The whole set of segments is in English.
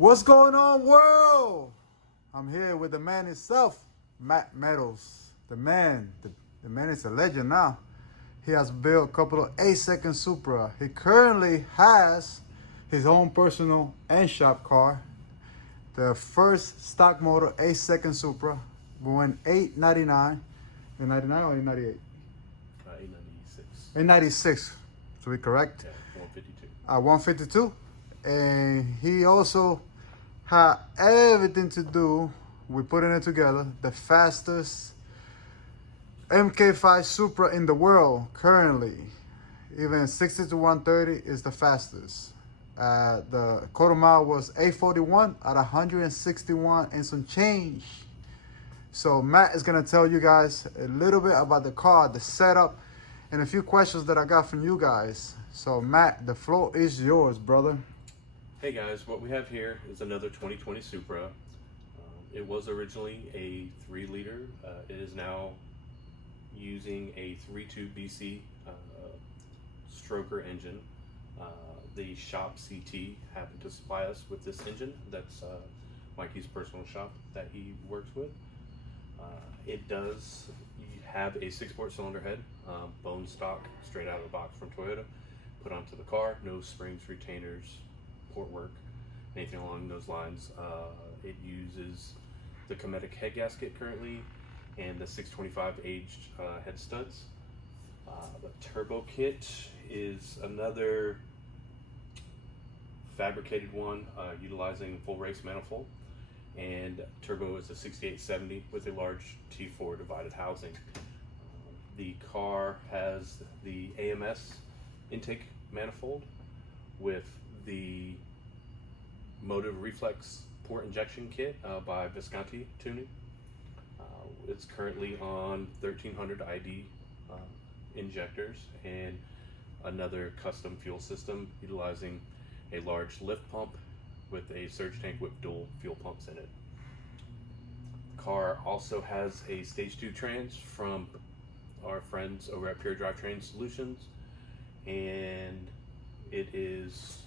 What's going on, world? I'm here with the man himself, Meadows. The man is a legend now. He has built a couple of 8-second Supra. He currently has his own personal and shop car. The first stock motor 8-second Supra. We went $899. $899 or $898? $896. $896, to be correct. Yeah, 152. 152. And he also had everything to do with putting it together. The fastest MK5 Supra in the world currently. Even 60 to 130 is the fastest. The quarter mile was 841 at 161 and some change. So Matt is gonna tell you guys a little bit about the car, the setup, and a few questions that I got from you guys. So Matt, the floor is yours, brother. Hey guys, what we have here is another 2020 Supra. It was originally a 3-liter. It is now using a 3.2 BC stroker engine. The shop CT happened to supply us with this engine. That's Mikey's personal shop that he works with. It does have a 6-port cylinder head, bone stock, straight out of the box from Toyota, put onto the car. No springs, retainers, port work, anything along those lines. It uses the Cometic head gasket currently and the 625 aged head studs. The turbo kit is another fabricated one utilizing full race manifold, and turbo is a 6870 with a large T4 divided housing. The car has the AMS intake manifold with the Motive Reflex port injection kit by Visconti Tuning. It's currently on 1300 ID injectors and another custom fuel system utilizing a large lift pump with a surge tank with dual fuel pumps in it. The car also has a stage 2 trans from our friends over at Pure Drivetrain Solutions, and it is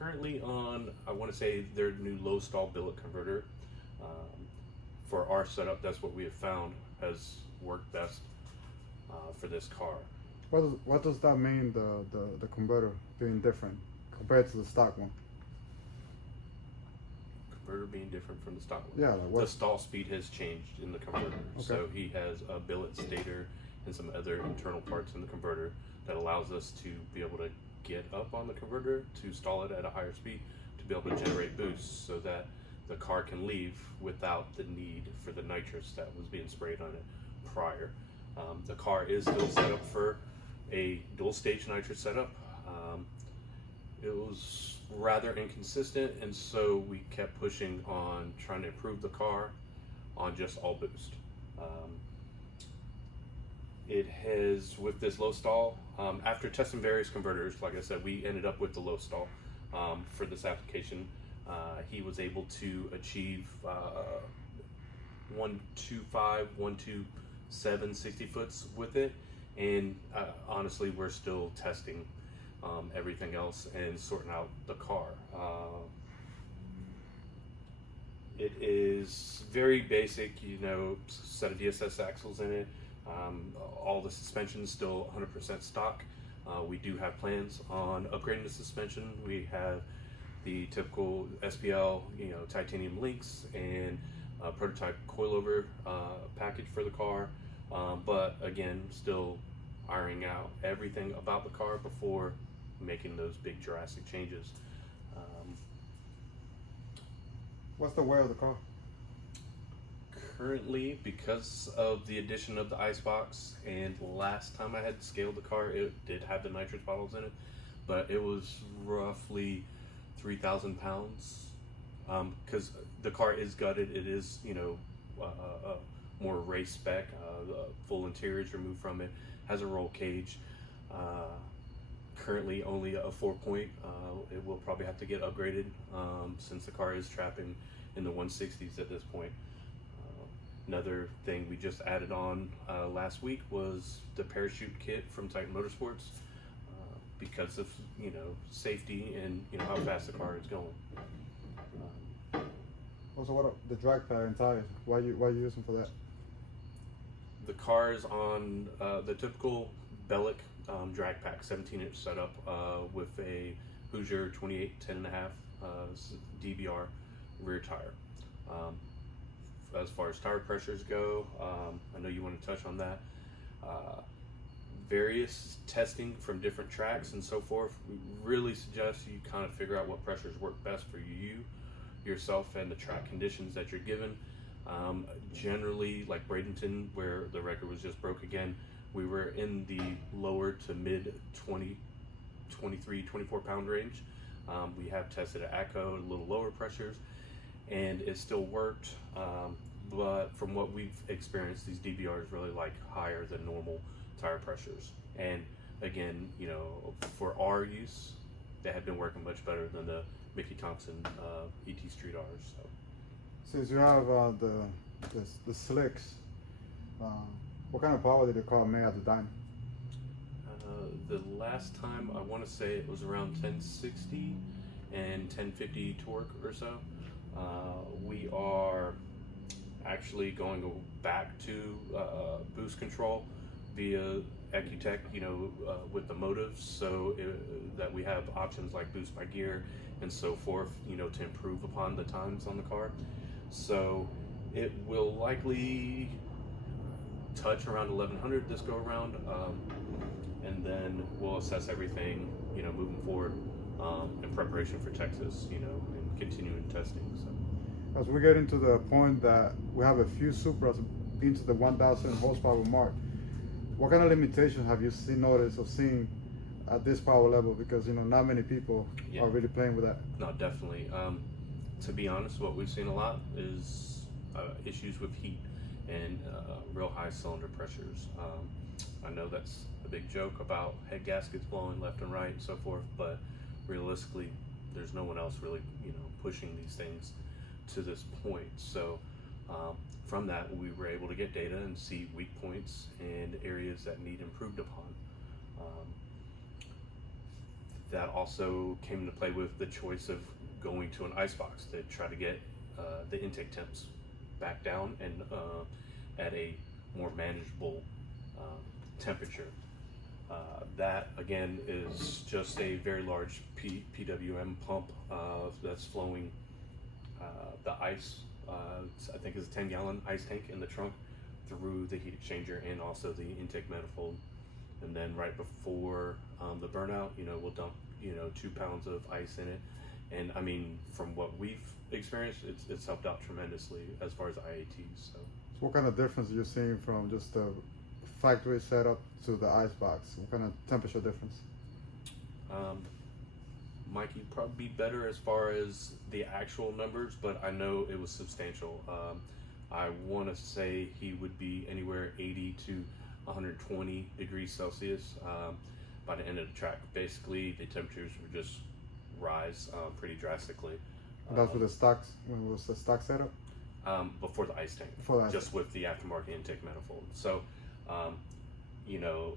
currently on, I want to say, their new low stall billet converter. For our setup, that's what we have found has worked best for this car. What does that mean, the converter being different compared to the stock one? Converter being different from the stock one. Yeah, like what? The stall speed has changed in the converter. Okay. So he has a billet stator and some other internal parts in the converter that allows us to be able to get up on the converter to stall it at a higher speed to be able to generate boosts so that the car can leave without the need for the nitrous that was being sprayed on it prior. The car is still set up for a dual stage nitrous setup. It was rather inconsistent, and so we kept pushing on trying to improve the car on just all boost. It has, with this low stall, after testing various converters, like I said, we ended up with the low stall for this application. He was able to achieve 125, 127 60 foots with it, and honestly, we're still testing everything else and sorting out the car. It is very basic, you know, set of DSS axles in it. All the suspension is still 100% stock. We do have plans on upgrading the suspension. We have the typical SPL, you know, titanium links and a prototype coilover package for the car. But again, still ironing out everything about the car before making those big drastic changes. What's the wear of the car? Currently, because of the addition of the icebox, and last time I had scaled the car, it did have the nitrous bottles in it, but it was roughly 3,000 pounds. Because the car is gutted, it is, you know, more race spec. The full interior is removed from it, has a roll cage. Currently only a 4-point. It will probably have to get upgraded since the car is trapping in the 160s at this point. Another thing we just added on last week was the parachute kit from Titan Motorsports because of, you know, safety and, you know, how fast the car is going. Also, what are the drag pad and tires? Why you using for that? The car is on the typical Bellic drag pack, 17-inch setup with a Hoosier 28 10.5 DBR rear tire. As far as tire pressures go, I know you want to touch on that. Various testing from different tracks and so forth, we really suggest you kind of figure out what pressures work best for you, yourself, and the track conditions that you're given. Generally, like Bradenton, where the record was just broke again, we were in the lower to mid 20, 23, 24 pound range. We have tested at ACO a little lower pressures, and it still worked. But from what we've experienced, these DBRs really like higher than normal tire pressures. And again, you know, for our use, they have been working much better than the Mickey Thompson ET Street R's. So. Since you have the slicks, what kind of power did the car make at the time? The last time, I want to say it was around 1060 and 1050 torque or so. We are actually going to go back to boost control via Ecutech, you know, with the motives, so that we have options like boost by gear and so forth, you know, to improve upon the times on the car. So it will likely touch around 1100 this go around, and then we'll assess everything, you know, moving forward in preparation for Texas, you know, and continuing testing. So as we get into the point that we have a few Supras into the 1000 horsepower mark, what kind of limitations have you noticed of seeing at this power level? Because, you know, not many people are really playing with that. No, definitely. To be honest, what we've seen a lot is issues with heat and real high cylinder pressures. I know that's a big joke about head gaskets blowing left and right and so forth, but realistically, there's no one else really, you know, pushing these things to this point. So from that, we were able to get data and see weak points and areas that need improved upon. That also came into play with the choice of going to an ice box to try to get the intake temps back down and at a more manageable temperature. That again is just a very large PWM pump that's flowing the ice. I think it's a 10-gallon ice tank in the trunk through the heat exchanger and also the intake manifold. And then right before the burnout, you know, we'll dump, you know, 2 pounds of ice in it. And I mean, from what we've experienced, it's helped out tremendously as far as IATs. So what kind of difference are you seeing from just the factory setup to the ice box? What kind of temperature difference? Mikey would probably be better as far as the actual numbers, but I know it was substantial. I want to say he would be anywhere 80 to 120 degrees Celsius by the end of the track. Basically, the temperatures would just rise pretty drastically. That's with the stocks, when it was the stock setup? Before the ice tank, just with the aftermarket intake manifold. So, you know,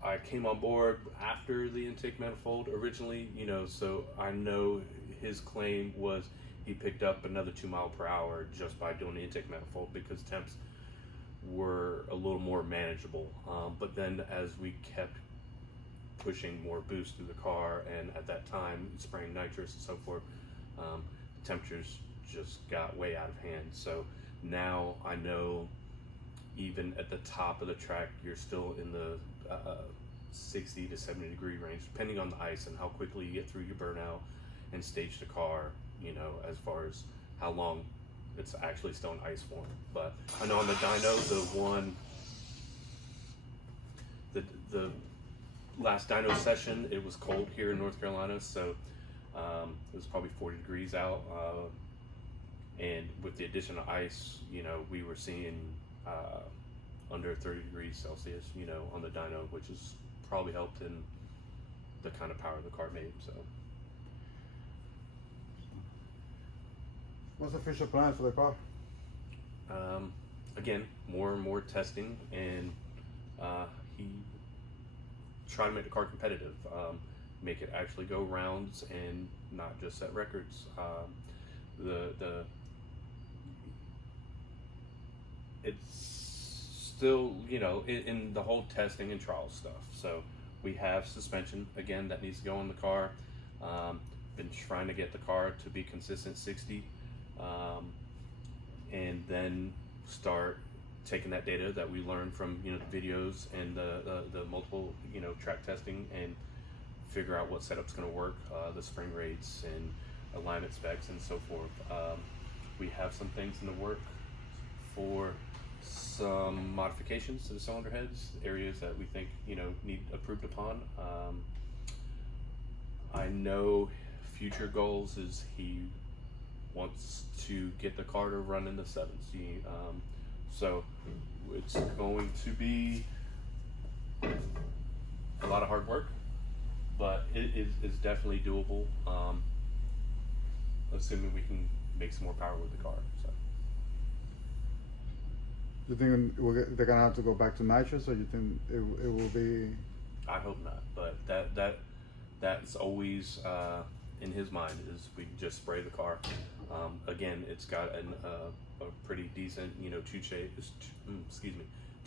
I came on board after the intake manifold originally, you know, so I know his claim was he picked up another 2 miles per hour just by doing the intake manifold because temps were a little more manageable. But then as we kept pushing more boost through the car and at that time spraying nitrous and so forth, temperatures just got way out of hand. So now I know even at the top of the track, you're still in the 60 to 70 degree range, depending on the ice and how quickly you get through your burnout and stage the car, you know, as far as how long it's actually still in ice form. But I know on the dyno, the last dyno session, it was cold here in North Carolina, so it was probably 40 degrees out. And with the addition of ice, you know, we were seeing under 30 degrees Celsius, you know, on the dyno, which has probably helped in the kind of power the car made. So, what's the future plan for the car? Again, more and more testing, and he tried to make the car competitive, make it actually go rounds and not just set records. The it's still, in the whole testing and trial stuff. So we have suspension again that needs to go in the car. Been trying to get the car to be consistent 60, and then start taking that data that we learned from the videos and the multiple track testing, and figure out what setup's going to work, the spring rates and alignment specs and so forth. We have some things in the work for some modifications to the cylinder heads, areas that we think need improved upon. I know future goals is he wants to get the car to run in the sevens. So it's going to be a lot of hard work, but it is definitely doable, assuming we can make some more power with the car. So. You think they're gonna have to go back to nitrous, or you think it will be? I hope not, but that's always in his mind, is we just spray the car. Again, it's got a pretty decent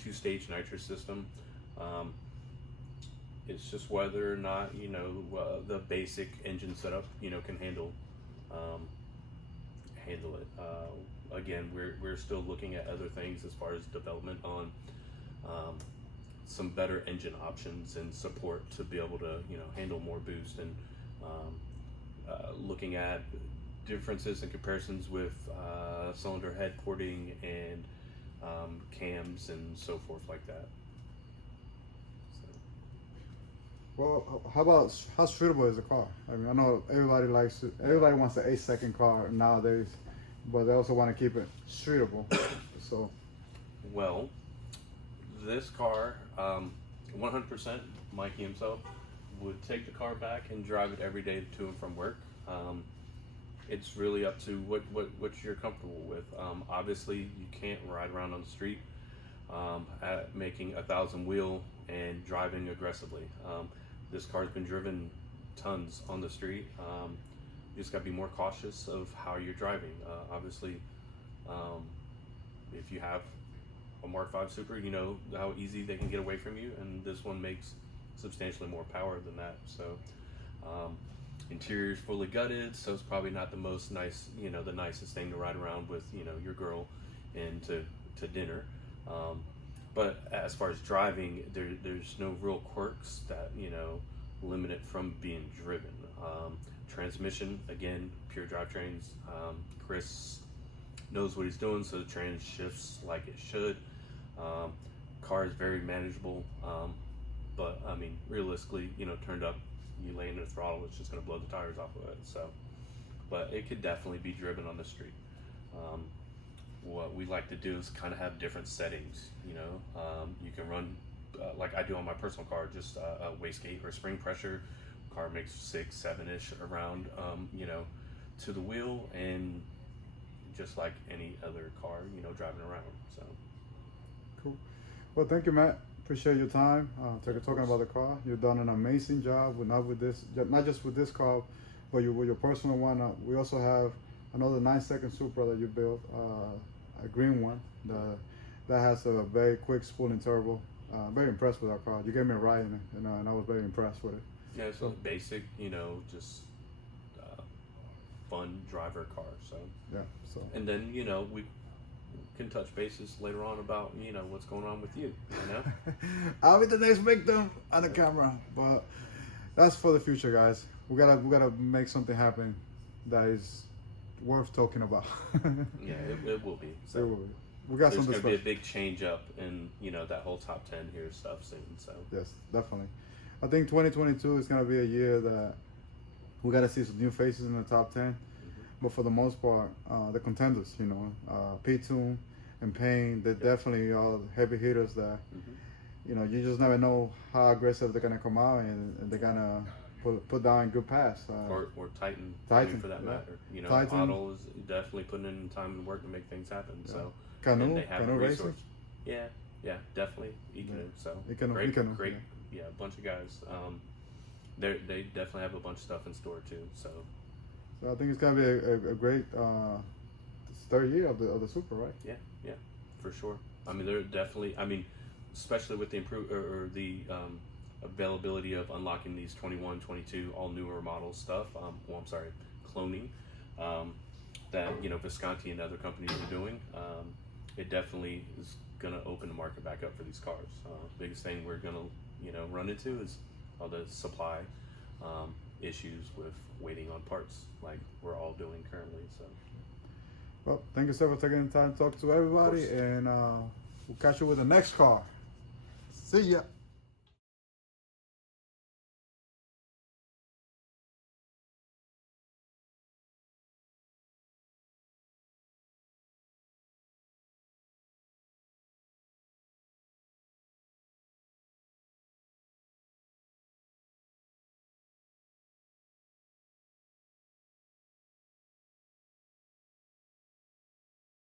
two-stage nitrous system. It's just whether or not the basic engine setup can handle it. Again, we're still looking at other things as far as development on some better engine options and support to be able to handle more boost, and looking at differences and comparisons with cylinder head porting and cams and so forth like that. Well, how streetable is the car? I mean, I know everybody wants an 8-second car nowadays, but they also want to keep it streetable. So, well, this car, 100%, Mikey himself would take the car back and drive it every day to and from work. It's really up to what you're comfortable with. Obviously, you can't ride around on the street at making 1,000 wheel and driving aggressively. This car's been driven tons on the street. You just got to be more cautious of how you're driving. Obviously, if you have a Mark 5 Supra, you know how easy they can get away from you, and this one makes substantially more power than that. So interior's fully gutted, so it's probably not the most nice, the nicest thing to ride around with, your girl and to dinner. But as far as driving, there's no real quirks that limit it from being driven. Transmission, again, pure drivetrains. Chris knows what he's doing, so the trans shifts like it should. Car is very manageable, but I mean, realistically, turned up, you lay into the throttle, it's just going to blow the tires off of it. So, but it could definitely be driven on the street. What we like to do is kind of have different settings. You can run like I do on my personal car, just a wastegate or spring pressure. Car makes 6-7-ish around, to the wheel, and just like any other car, driving around. So cool. Well, thank you, Matt. Appreciate your time. Talking about the car. You've done an amazing job not just with this car, but with your personal one. We also have another 9-second Supra that you built, a green one that has a very quick spooling turbo. Very impressed with our car. You gave me a ride in it, and I was very impressed with it. yeah, it's basic, just fun driver car. So yeah. So and then we can touch bases later on about what's going on with you. I'll be the next victim on the camera, but that's for the future, guys. We gotta make something happen that is worth talking about. Yeah, it will be. So it will be. We got there's some gonna be a big change up in that whole top 10 here stuff soon. So yes, definitely. I think 2022 is gonna be a year that we gotta see some new faces in the top 10. But for the most part, the contenders, P-Tune and Payne, they're definitely all heavy hitters that, you just never know how aggressive they're gonna come out, and they're gonna put down good pass. Or Titan for that matter. Titan. Otto is definitely putting in time and work to make things happen. Yeah. So Canoe, they have Canoe a resource. Racing? Yeah, definitely. Canoe. So great, yeah, a bunch of guys. They definitely have a bunch of stuff in store too. So I think it's gonna be a great third year of the Supra, right? Yeah. for sure. I mean, they're definitely. I mean, especially with the availability of unlocking these 21, 22, all newer model stuff. Well, I'm sorry, cloning. That Visconti and other companies are doing. It definitely is going to open the market back up for these cars. Biggest thing we're going to run into is all the supply issues with waiting on parts, like we're all doing currently. So. Well, thank you, sir, for taking the time to talk to everybody, and we'll catch you with the next car. See ya.